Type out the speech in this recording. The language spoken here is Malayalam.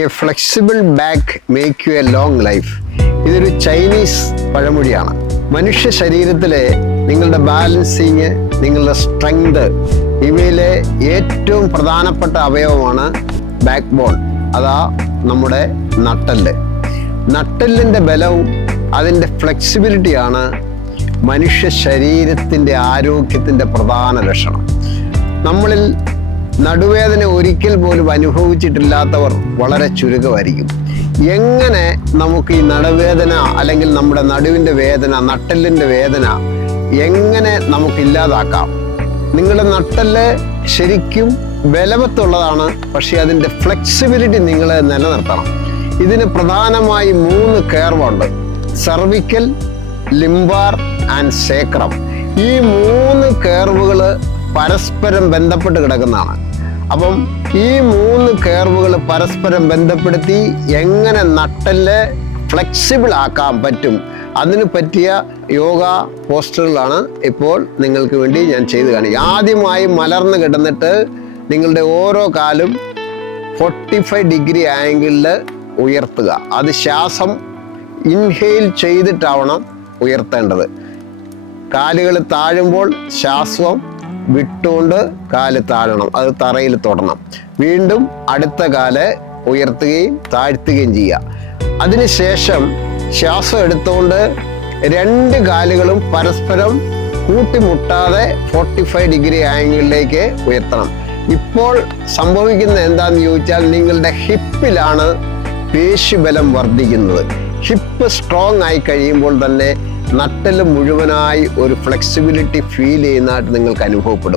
A flexible back make you A long life. ഇതൊരു ചൈനീസ് പഴമൊഴിയാണ്. മനുഷ്യ ശരീരത്തിലെ നിങ്ങളുടെ ബാലൻസിങ്, നിങ്ങളുടെ സ്ട്രെങ്ത്, ഇവയിലെ ഏറ്റവും പ്രധാനപ്പെട്ട അവയവമാണ് ബാക്ക് ബോൺ. അതാ നമ്മുടെ നട്ടെല്ല്. നട്ടെല്ലിൻ്റെ ബലവും അതിൻ്റെ ഫ്ലെക്സിബിലിറ്റിയാണ് മനുഷ്യ ശരീരത്തിൻ്റെ ആരോഗ്യത്തിൻ്റെ പ്രധാന ലക്ഷണം. നമ്മളിൽ നടുവേദന ഒരിക്കൽ പോലും അനുഭവിച്ചിട്ടില്ലാത്തവർ വളരെ ചുരുക്കമായിരിക്കും. എങ്ങനെ നമുക്ക് ഈ നടുവേദന അല്ലെങ്കിൽ നമ്മുടെ നടുവിൻ്റെ വേദന, നട്ടെല്ലിൻ്റെ വേദന എങ്ങനെ നമുക്ക് ഇല്ലാതാക്കാം? നിങ്ങളുടെ നട്ടെല്ല് ശരിക്കും ബലവത്തുള്ളതാണ്, പക്ഷേ അതിൻ്റെ ഫ്ലെക്സിബിലിറ്റി നിങ്ങൾ നിലനിർത്തണം. ഇതിന് പ്രധാനമായി 3 കർവുണ്ട്: സെർവിക്കൽ, ലിംബാർ ആൻഡ് സേക്രം. ഈ 3 കർവുകൾ പരസ്പരം ബന്ധപ്പെട്ട് കിടക്കുന്നതാണ്. അപ്പം ഈ 3 കർവുകൾ പരസ്പരം ബന്ധപ്പെടുത്തി എങ്ങനെ നട്ടെല്ല് ഫ്ലെക്സിബിൾ ആക്കാൻ പറ്റും, അതിന് പറ്റിയ യോഗ പോസ്റ്ററുകളാണ് ഇപ്പോൾ നിങ്ങൾക്ക് വേണ്ടി ഞാൻ ചെയ്ത് കാണിക്കുക. ആദ്യമായി മലർന്ന് കിടന്നിട്ട് നിങ്ങളുടെ ഓരോ കാലും 45 ഡിഗ്രി ആംഗിളിൽ ഉയർത്തുക. അത് ശ്വാസം ഇൻഹെയിൽ ചെയ്തിട്ടാവണം ഉയർത്തേണ്ടത്. കാലുകൾ താഴുമ്പോൾ ശ്വാസം വിട്ടുകൊണ്ട് കാല് താഴണം, അത് തറയിൽ തൊടണം. വീണ്ടും അടുത്ത കാല് ഉയർത്തുകയും താഴ്ത്തുകയും ചെയ്യുക. അതിനുശേഷം ശ്വാസം എടുത്തുകൊണ്ട് 2 കാലുകളും പരസ്പരം കൂട്ടിമുട്ടാതെ 45 ഡിഗ്രി ആംഗിളിലേക്ക് ഉയർത്തണം. ഇപ്പോൾ സംഭവിക്കുന്നത് എന്താണെന്ന് ചോദിച്ചാൽ, നിങ്ങളുടെ ഹിപ്പിലാണ് പേശിബലം വർദ്ധിക്കുന്നത്. ഹിപ്പ് സ്ട്രോങ് ആയി കഴിയുമ്പോൾ തന്നെ നട്ടെല്ല് മുഴുവനായി ഒരു ഫ്ലെക്സിബിലിറ്റി ഫീൽ ചെയ്യുന്നതായിട്ട് നിങ്ങൾക്ക് അനുഭവപ്പെടും.